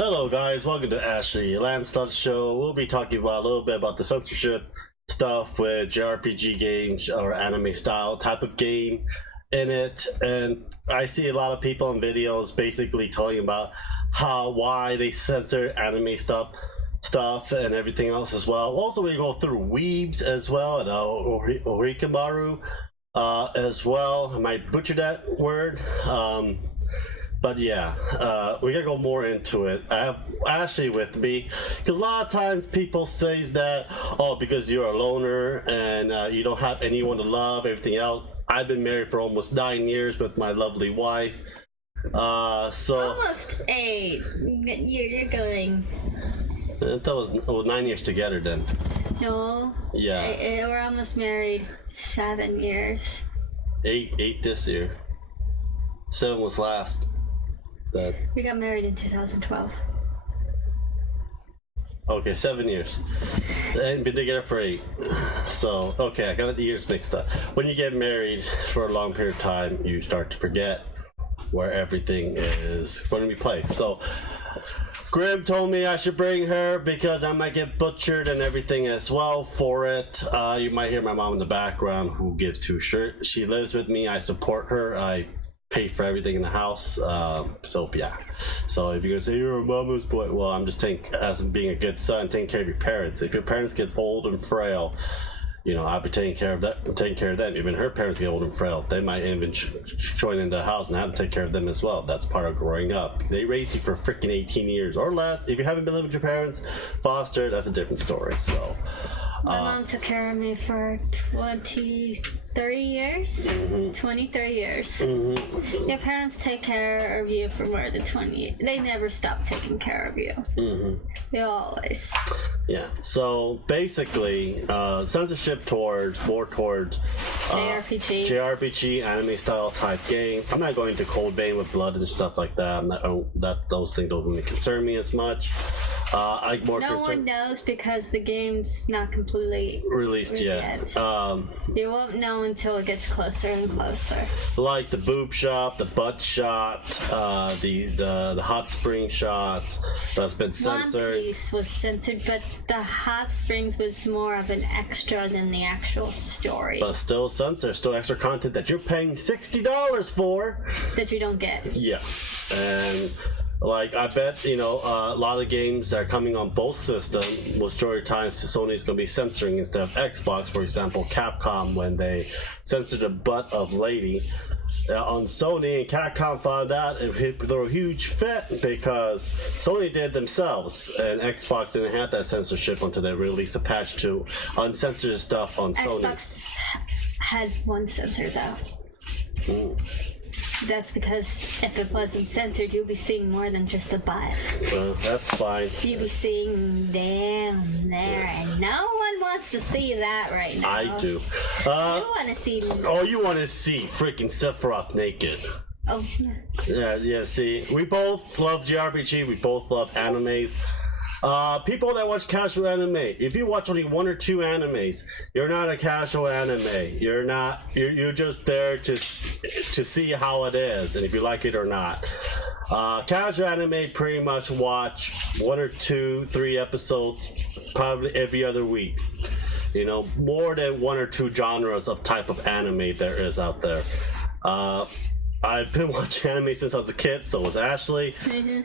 Hello guys, welcome to Ashley Lancelot Show. We'll be talking about a little bit about the censorship stuff with JRPG games or anime style type of game in it. And I see a lot of people in videos basically talking about why they censor anime stuff and everything else as well. Also, we go through weebs as well and orikamaru as well. I might butcher that word. But yeah, we gotta go more into it. I have Ashley with me because a lot of times people say that, oh, because you're a loner and you don't have anyone to love, everything else. I've been married for almost 9 years with my lovely wife. Almost 8. You're going. That was 9 years together then. No. Yeah. We're almost married 7 years. 8 this year. 7 was last. We got married in 2012. Okay, 7 years. And been together for 8. So, okay, I got the years mixed up. When you get married for a long period of time, you start to forget where everything is going to be placed. So, Grim told me I should bring her because I might get butchered and everything as well for it. You might hear my mom in the background who gives 2 shirts. She lives with me. I support her. I pay for everything in the house. So yeah. So if you're gonna say you're a mama's boy, well, I'm just as being a good son, taking care of your parents. If your parents get old and frail, you know, I'll be taking care of them. Even her parents get old and frail, they might even join into the house and I have to take care of them as well. That's part of growing up. They raised you for freaking 18 years or less. If you haven't been living with your parents, foster, that's a different story. So my mom took care of me for 23 years. 23 years. Your parents take care of you for more than 20. They never stop taking care of you. They always. Yeah. So basically, censorship more towards JRPG, anime style type games. I'm not going to Cold Vein with blood and stuff like that. Those things don't really concern me as much. No one knows because the game's not completely released yet. You won't know until it gets closer and closer. Like the boob shot, the butt shot, the hot spring shots that's been censored. One Piece was censored, but the hot springs was more of an extra than the actual story. But still censored, still extra content that you're paying $60 for. That you don't get. Yeah, and like I bet a lot of games that are coming on both systems, majority of times Sony's going to be censoring instead of Xbox. For example, Capcom when they censored the butt of Lady on Sony, and Capcom found out they were a huge fit because Sony did themselves, and Xbox didn't have that censorship until they released a patch to uncensor stuff on Sony. Xbox had one censor though. That's because if it wasn't censored, you'd be seeing more than just a butt. That's fine. You'd be seeing down there, and no one wants to see that right now. I do. You want to see... Oh, you want to see freaking Sephiroth naked. Oh, yeah. Yeah, see, we both love JRPG, we both love animes. People that watch casual anime, if you watch only 1 or 2 animes, you're not a casual anime. You're just there to see how it is and if you like it or not. Casual anime pretty much watch 1 or 2, 3 episodes probably every other week. You know, more than 1 or 2 genres of type of anime there is out there. I've been watching anime since I was a kid, so was Ashley.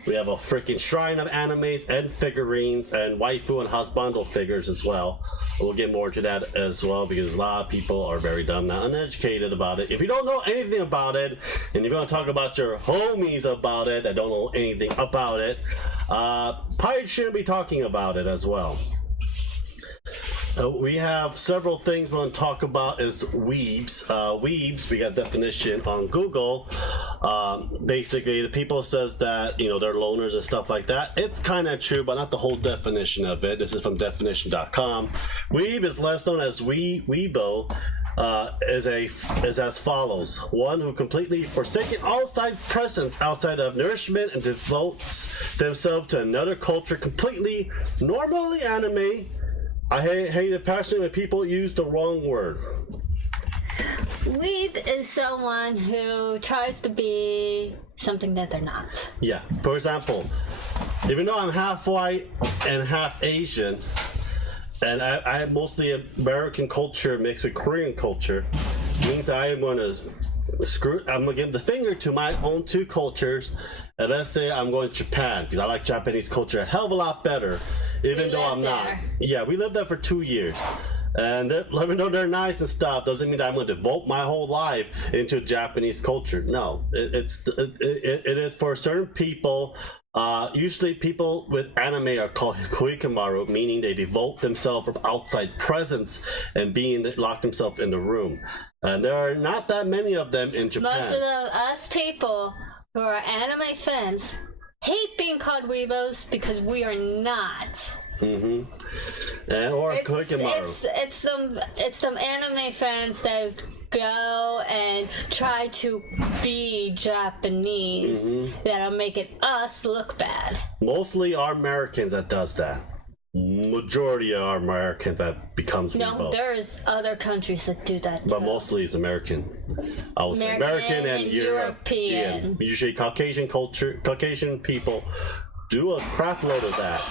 We have a freaking shrine of animes and figurines and waifu and husbandal figures as well. We'll get more to that as well because a lot of people are very dumb and uneducated about it. If you don't know anything about it, and you're going to talk about your homies about it that don't know anything about it, probably shouldn't be talking about it as well. We have several things we want to talk about is weebs. Weebs, we got definition on Google. Basically, the people says that, they're loners and stuff like that. It's kind of true, but not the whole definition of it. This is from definition.com. Weeb is less known as weebo. Is as follows: one who completely forsaken all side presence outside of nourishment and devotes themselves to another culture completely. Normally anime. I hate it passionately when people use the wrong word. Weeb is someone who tries to be something that they're not. Yeah. For example, even though I'm half white and half Asian, and I have mostly American culture mixed with Korean culture, means I am going to I'm gonna give the finger to my own two cultures, and let's say I'm going to Japan because I like Japanese culture a hell of a lot better, even though I'm not. Yeah, we lived there for 2 years, and even though they're nice and stuff, doesn't mean that I'm going to devote my whole life into Japanese culture. No, it is for certain people. Usually people with anime are called hikikomaru, meaning they devote themselves from outside presence and lock themselves in the room. And there are not that many of them in Japan. Most of us people who are anime fans hate being called weebos because we are not. Mm-hmm. Or hikikomaru. It's some anime fans that go and try to be Japanese that are making us look bad. Mostly are Americans that does that. Majority are American that becomes No, weebo. there's other countries that do that too. But mostly it's American. I would say American and European. Usually Caucasian culture, Caucasian people do a crap load of that.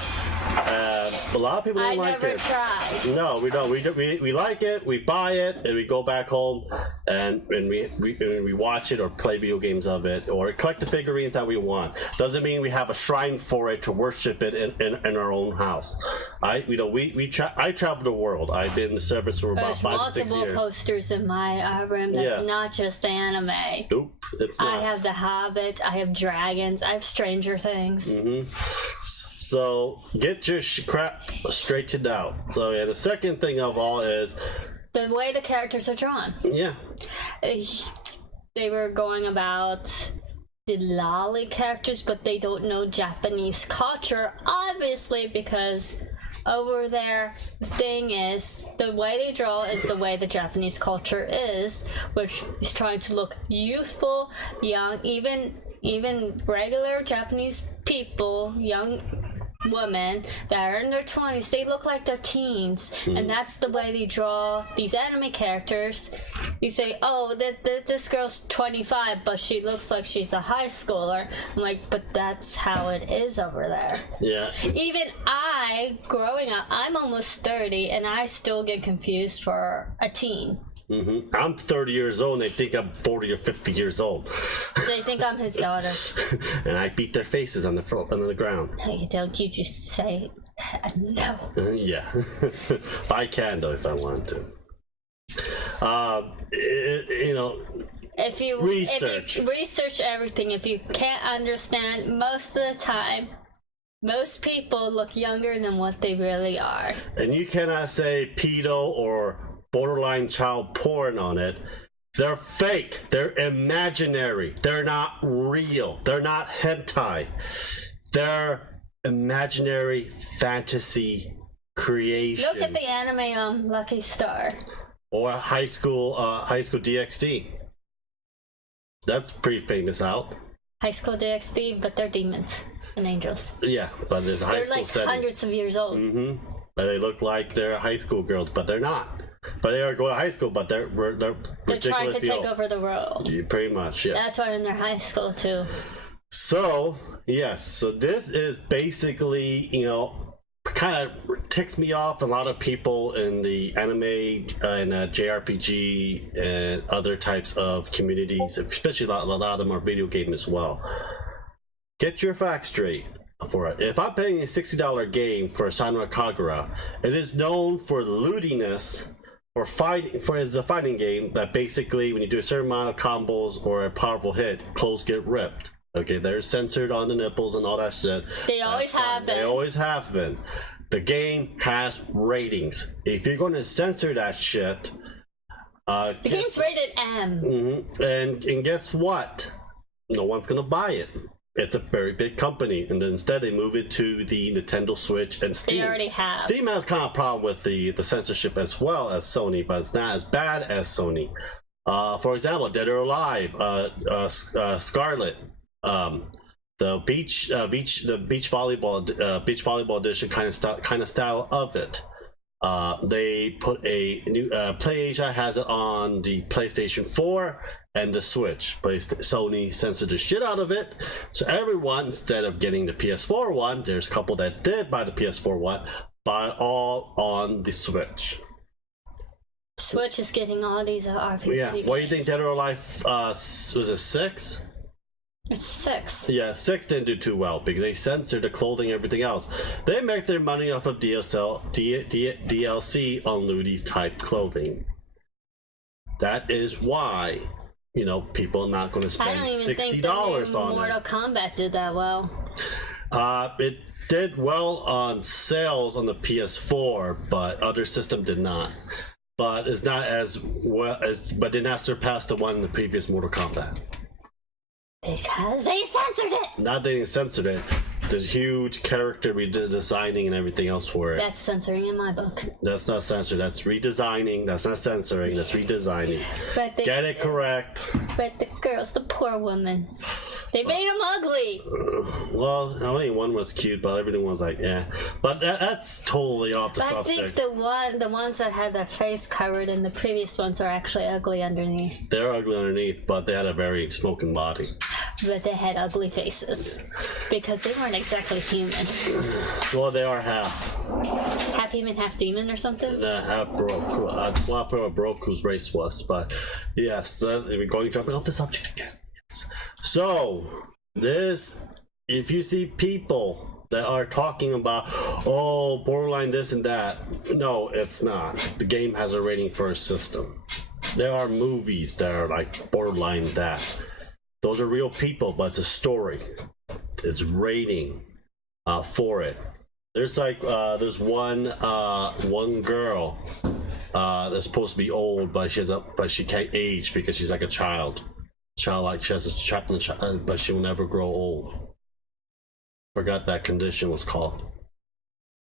A lot of people don't like it. I never tried. No, we don't. We like it. We buy it, and we go back home, and we watch it or play video games of it or collect the figurines that we want. Doesn't mean we have a shrine for it to worship it in our own house. I travel the world. I've been in the service for about 5 to 6 years. There's multiple posters in my room that's not just anime. Nope, it's not. I have The Hobbit. I have dragons. I have Stranger Things. Mm-hmm. So get your crap straightened out. So yeah, the second thing of all is the way the characters are drawn. Yeah. They were going about the lolly characters, but they don't know Japanese culture, obviously, because over there, the thing is, the way they draw is the way the Japanese culture is, which is trying to look youthful, young, even regular Japanese people, young women that are in their 20s, they look like they're teens, and that's the way they draw these anime characters. You say, oh, this girl's 25, but she looks like she's a high schooler. I'm like, but that's how it is over there. Yeah. Even I, growing up, I'm almost 30, and I still get confused for a teen. Mm-hmm. I'm 30 years old and they think I'm 40 or 50 years old. They think I'm his daughter. And I beat their faces on the ground. Hey, don't you just say no. Yeah. I can though if I want to. If you research everything, if you can't understand, most of the time most people look younger than what they really are. And you cannot say pedo or borderline child porn on it. They're fake. They're imaginary. They're not real. They're not hentai. They're imaginary fantasy creation. Look at the anime Lucky Star. Or high school DxD. That's pretty famous out. High school DxD, but they're demons and angels. Yeah, but there's a high school setting. They're like hundreds of years old. Mm-hmm. But they look like they're high school girls, but they're not. But they are going to high school, but they're trying to take over the world. Yeah, pretty much, yes. That's why in their high school too. So yes, so this is basically, kind of ticks me off. A lot of people in the anime and JRPG and other types of communities, especially a lot of them are video game as well. Get your facts straight. For it. If I'm paying a $60 game for Sanwa Kagura, it is known for lootiness or it's a fighting game that basically when you do a certain amount of combos or a powerful hit, clothes get ripped. Okay, they're censored on the nipples and all that shit. They always have been. They always have been. The game has ratings. If you're going to censor that shit, the game's rated M. Mm-hmm. And guess what? No one's gonna buy it. It's a very big company, and then instead they move it to the Nintendo Switch and Steam. They already have. Steam has kind of a problem with the censorship as well as Sony, but it's not as bad as Sony. For example, Dead or Alive, Scarlet, the beach volleyball edition kind of style of it. They put a new PlayAsia has it on the PlayStation 4 and the Switch. Sony censored the shit out of it, so everyone, instead of getting the PS4 one, there's a couple that did buy the PS4 one, buy it all on the Switch. Switch is getting all these RPG. Yeah, what do you think? Dead or Alive was it 6? It's 6. Yeah, 6 didn't do too well because they censored the clothing and everything else. They make their money off of DLC on Ludi type clothing. That is why, you know, people are not going to spend $60 on Mortal it. Kombat did that well. It did well on sales on the PS4, but other system did not. But it's not as well as, but did not surpass the one in the previous Mortal Kombat. Because they censored it! Not that they censored it. There's huge character redesigning and everything else for it. That's censoring in my book. That's not censored. That's redesigning. That's not censoring. That's redesigning. But Get it correct. But the girls, the poor woman, they made them ugly. Well, only one was cute, but everything was like, yeah. But that's totally off the But subject. I think the ones that had their face covered and the previous ones are actually ugly underneath. They're ugly underneath, but they had a very smoking body. But they had ugly faces because they weren't exactly human. Well, they are half. Half human, half demon, or something. Half broke. I forgot what Broku's race was, but yes, we're jumping off the subject again. Yes. So this, if you see people that are talking about, oh, borderline this and that, no, it's not. The game has a rating for a system. There are movies that are like borderline that. Those are real people, but it's a story. It's rating for it. There's like there's one girl that's supposed to be old, but she can't age because she's like a child. Like she has a child, but she will never grow old. Forgot that condition was called.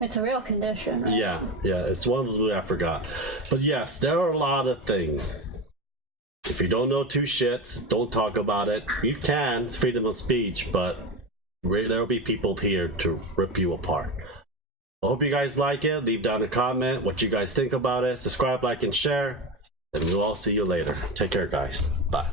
It's a real condition, right? Yeah, it's one of those movies I forgot. But yes, there are a lot of things. If you don't know two shits, don't talk about it. You can, it's freedom of speech, but there'll be people here to rip you apart. I hope you guys like it. Leave down a comment what you guys think about it. Subscribe, like, and share. And we'll all see you later. Take care, guys. Bye.